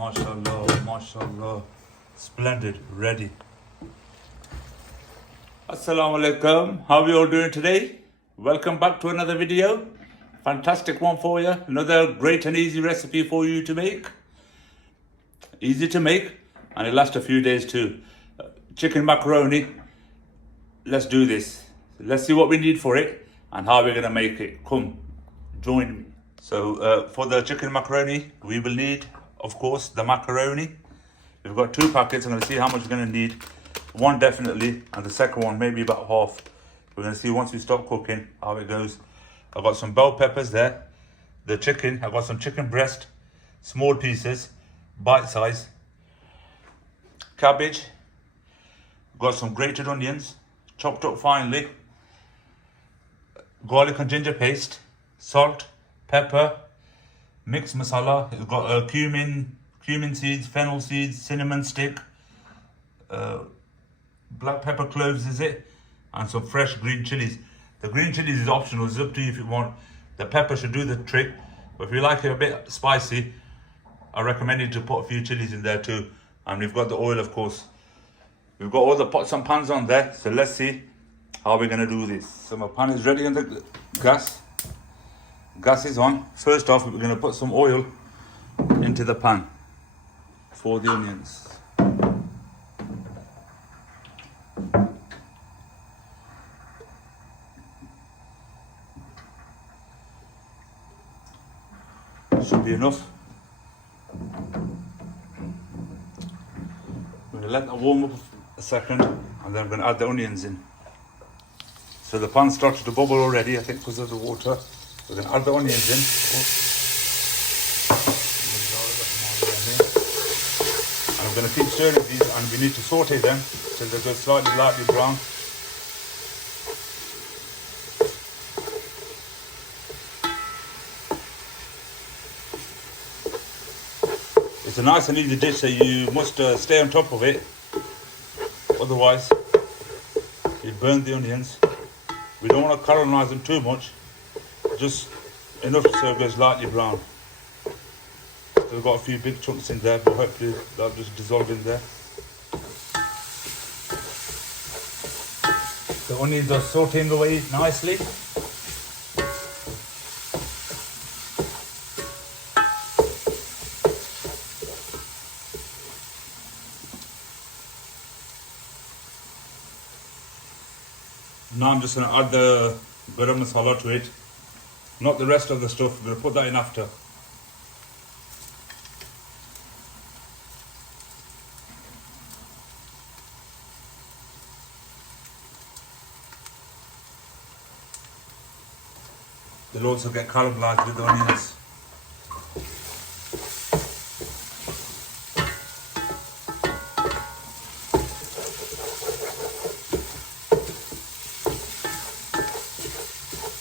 MashaAllah, MashaAllah. Splendid, ready. Assalamu alaikum. How are we all doing today? Welcome back to another video. Fantastic one for you. Another great and easy recipe for you to make. Easy to make and it lasts a few days too. Chicken macaroni. Let's do this. Let's see what we need for it and how we're going to make it. Come, join me. So for the chicken macaroni, we will need, of course, the macaroni. We've got 2 packets. I'm going to see how much we're going to need. One definitely, and the second one maybe about half. We're going to see once we stop cooking how it goes. I've got some bell peppers there. The chicken, I've got some chicken breast, small pieces, bite size. Cabbage. Got some grated onions, chopped up finely. Garlic and ginger paste, salt, pepper, mixed masala. It's got cumin seeds, fennel seeds, cinnamon stick, black pepper cloves is it, and some fresh green chilies. The green chilies is optional, it's up to you if you want. The pepper should do the trick, but if you like it a bit spicy, I recommend you to put a few chilies in there too. And we've got the oil, of course. We've got all the pots and pans on there, so let's see how we're going to do this. So my pan is ready on the gas. Gas is on. First off, we're going to put some oil into the pan for the onions. Should be enough. I'm going to let that warm up a second and then I'm going to add the onions in. So the pan started to bubble already, I think because of the water. We're going to add the onions in. And I'm going to keep stirring these and we need to saute them till they go slightly lightly brown. It's a nice and easy dish, so you must stay on top of it. Otherwise, you burn the onions. We don't want to caramelize them too much, just enough so it goes lightly brown. So we've got a few big chunks in there, but hopefully that'll just dissolve in there. The onions are sauteing away nicely. Now I'm just going to add the garam masala to it, not the rest of the stuff. I'm going to put that in after. They'll also get caramelized with the onions.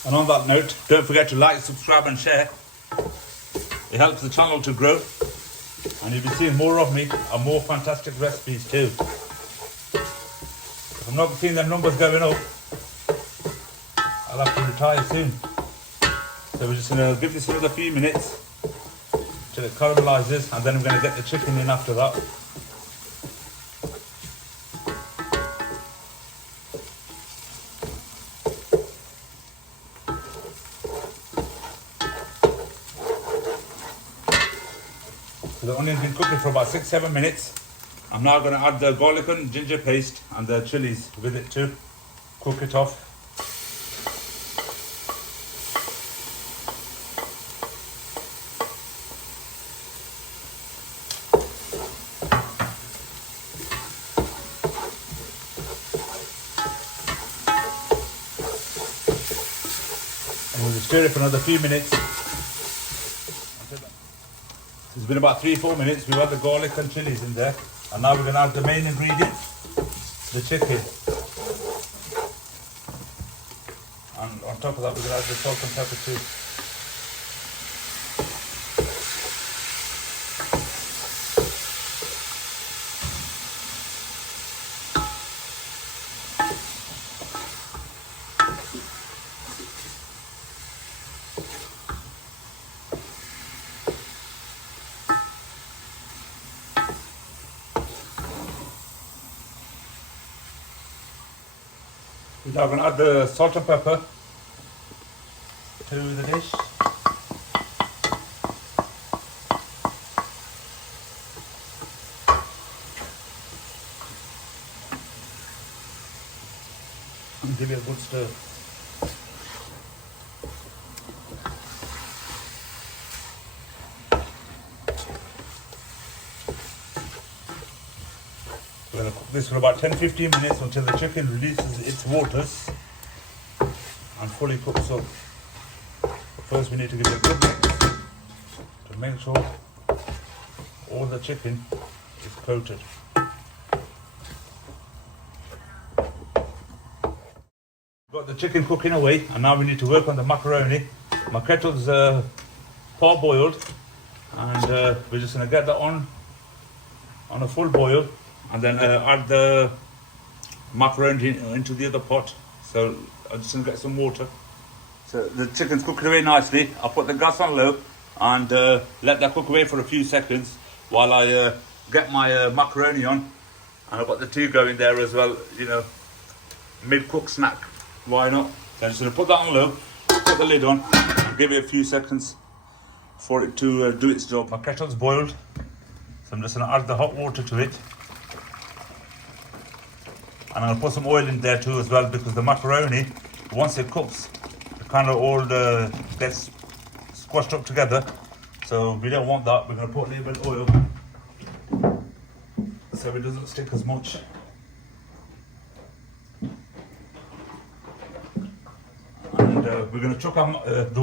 And on that note, don't forget to like, subscribe and share. It helps the channel to grow. And you'll be seeing more of me and more fantastic recipes too. If I'm not seeing them numbers going up, I'll have to retire soon. So we're just going to give this another few minutes till it caramelizes and then I'm going to get the chicken in after that. So the onion's been cooking for about 6-7 minutes. I'm now going to add the garlic and ginger paste and the chilies with it too. Cook it off. And we'll stir it for another few minutes. It's been about 3-4 minutes. We've had the garlic and chilies in there. And now we're going to add the main ingredient, the chicken. And on top of that, we're going to add the salt and pepper too. Now I'm going to add the salt and pepper to the dish. And give it a good stir. We're going to cook this for about 10-15 minutes until the chicken releases its waters and fully cooks up. First we need to give it a good mix to make sure all the chicken is coated. Got the chicken cooking away, and now we need to work on the macaroni. My kettle's parboiled, and we're just going to get that on a full boil, and then add the macaroni into the other pot. So I'm just going to get some water. So the chicken's cooking away nicely. I'll put the gas on low and let that cook away for a few seconds while I get my macaroni on. And I've got the tea going there as well, you know, mid-cook snack. Why not? So I'm just going to put that on low, put the lid on, and give it a few seconds for it to do its job. My kettle's boiled, so I'm just going to add the hot water to it. And I'm going to put some oil in there too as well, because the macaroni, once it cooks, it kind of all gets squashed up together. So we don't want that. We're going to put a little bit of oil so it doesn't stick as much. And we're going to chuck on, the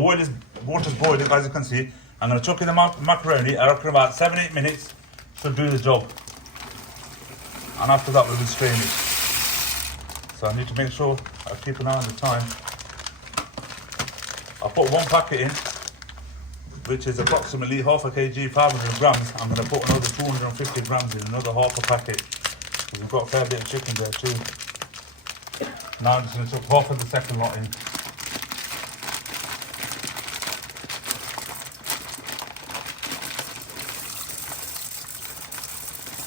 water's boiling, as you can see. I'm going to chuck in the macaroni. I reckon about 7-8 minutes should do the job. And after that we will strain it. So I need to make sure I keep an eye on the time. I put one packet in, which is approximately half a kg, 500 grams. I'm going to put another 250 grams in, another half a packet, because we've got a fair bit of chicken there too. Now I'm just going to chuck half of the second lot in.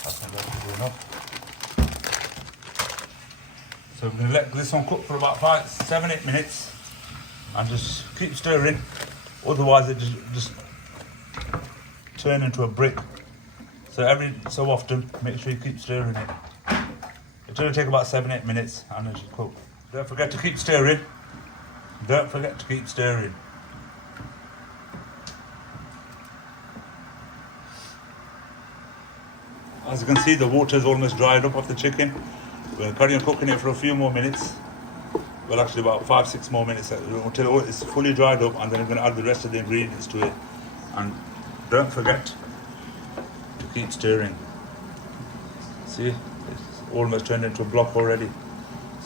That's not going to be enough. So we're going to let this one cook for about 7-8 minutes and just keep stirring, otherwise it just turn into a brick. So every so often make sure you keep stirring it. It's going to take about 7-8 minutes and it should cook. Don't forget to keep stirring. Don't forget to keep stirring. As you can see, the water is almost dried up off the chicken. We're going to carry on cooking it for a few more minutes. Well, actually about 5-6 more minutes until it's fully dried up, and then we're going to add the rest of the ingredients to it. And don't forget to keep stirring. See, it's almost turned into a block already.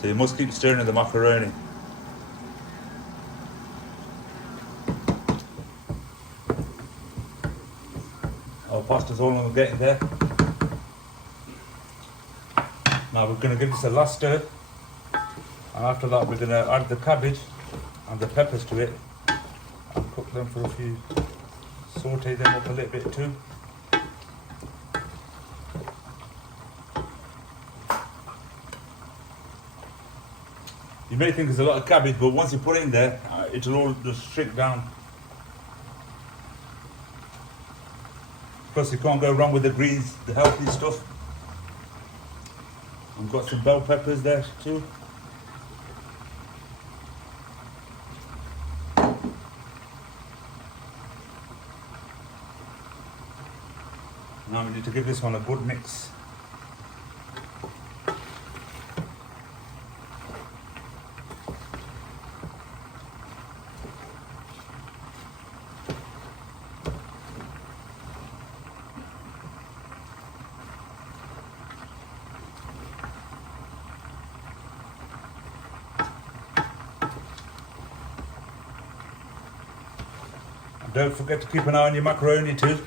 So you must keep stirring the macaroni. Our pasta's all getting there. Now we're going to give this a last stir, and after that we're going to add the cabbage and the peppers to it and cook them for a few, saute them up a little bit too. You may think there's a lot of cabbage, but once you put it in there, it'll all just shrink down. Plus you can't go wrong with the greens, the healthy stuff. I've got some bell peppers there too. Now we need to give this one a good mix. Don't forget to keep an eye on your macaroni too.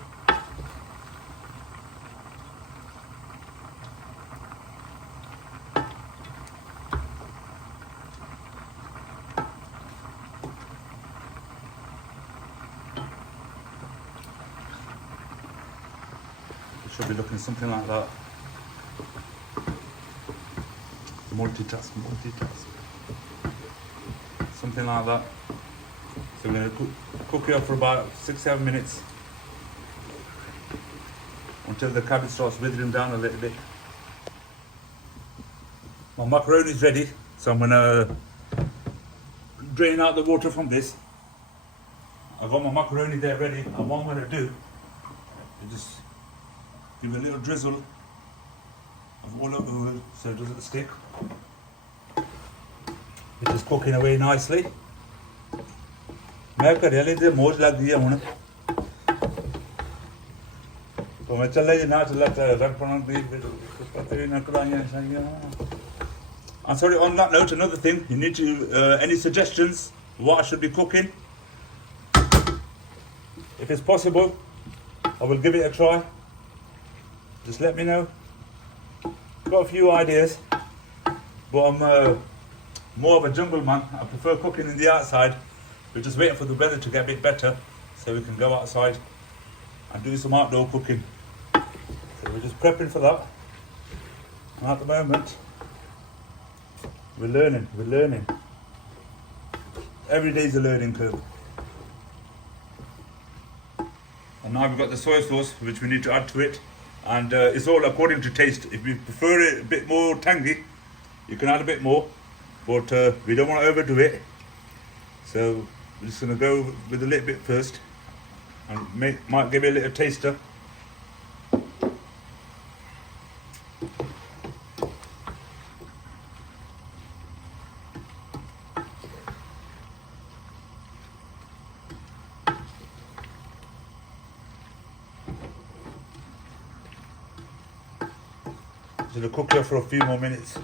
It should be looking something like that. Multitask. something like that. So we're going to cook it up for about 6-7 minutes until the cabbage starts withering down a little bit. My macaroni is ready, so I'm going to drain out the water from this. I've got my macaroni there ready, and what I'm going to do is just give it a little drizzle of olive oil so it doesn't stick. It is cooking away nicely. मैं घरे वाले ते मोज लग गई है हुण तो मैं चला जी ना चला रख पना दी पता ही ना कराइयां शाइयां. I'm sorry, on that note, another thing, you need to any suggestions what I should be cooking? If it's possible, I will give it a try. Just let me know. Got a few ideas, but I'm more of a jungle man. I prefer cooking in the outside. We're just waiting for the weather to get a bit better so we can go outside and do some outdoor cooking. So we're just prepping for that. And at the moment, we're learning. Every day is a learning curve. And now we've got the soy sauce, which we need to add to it. And it's all according to taste. If you prefer it a bit more tangy, you can add a bit more. But we don't want to overdo it. So we're just going to go with a little bit first. And might give it a little taster. So to cook it for a few more minutes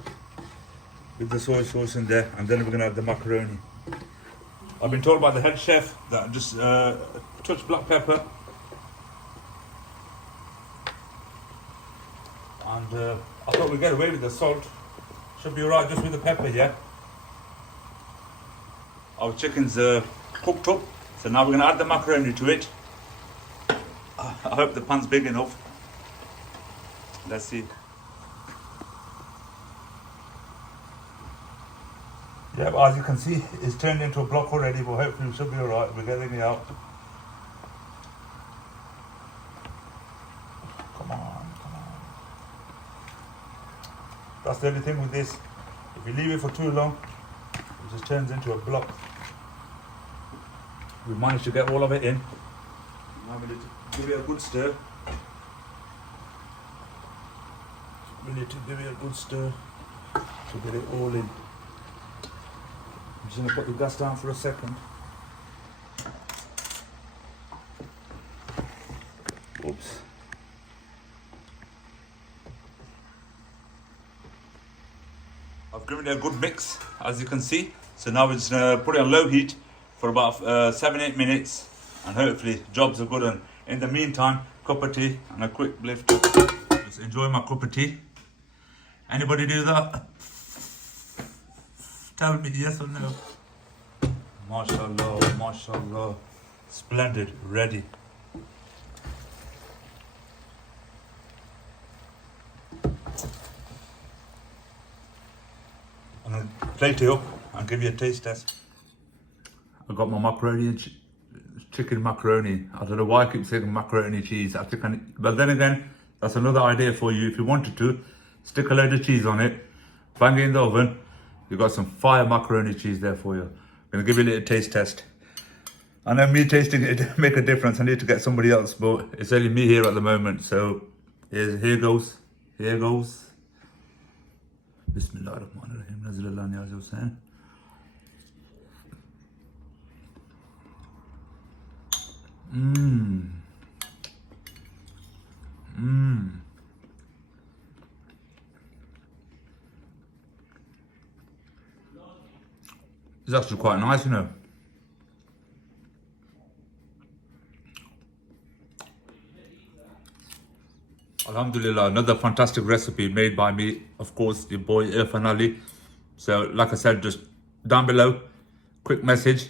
with the soy sauce in there, and then we're going to add the macaroni. I've been told by the head chef that just touch black pepper and I thought we'd get away with the salt. Should be alright just with the pepper, yeah. Our chicken's cooked up, so now we're going to add the macaroni to it. I hope the pan's big enough. Let's see. Yeah, but as you can see, it's turned into a block already, but hopefully we should be alright. We're getting it out. Come on. That's the only thing with this. If you leave it for too long, it just turns into a block. We managed to get all of it in. Now we need to give it a good stir. We need to give it a good stir to get it all in. I'm just going to put the gas down for a second. Oops. I've given it a good mix, as you can see. So now we're just going to put it on low heat for about 7-8 minutes, and hopefully jobs are good. And in the meantime, cup of tea and a quick lift. Just enjoy my cup of tea. Anybody do that? Tell me yes or no. MashaAllah, MashaAllah. Splendid, ready. I'm going to plate it up and give you a taste test. I've got my macaroni and chicken macaroni. I don't know why I keep saying macaroni cheese. But then again, that's another idea for you. If you wanted to, stick a load of cheese on it, bang it in the oven. You've got some fire macaroni cheese there for you. I'm going to give you a little taste test. I know me tasting it make a difference. I need to get somebody else, but it's only me here at the moment. So here goes. Here goes. Bismillahirrahmanirrahim. Nazirullah Niyazi Hussain. It's actually quite nice, you know. Alhamdulillah, another fantastic recipe made by me, of course, your boy Irfan Ali. So, like I said, just down below, quick message.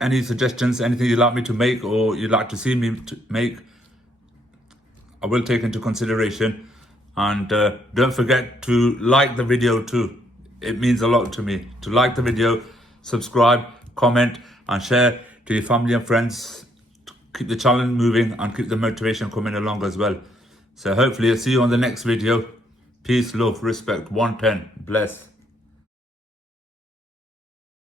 Any suggestions, anything you'd like me to make or you'd like to see me to make, I will take into consideration. And don't forget to like the video too. It means a lot to me. To like the video, subscribe, comment, and share to your family and friends. Keep the channel moving and keep the motivation coming along as well. So hopefully I'll see you on the next video. Peace, love, respect. 110. Bless.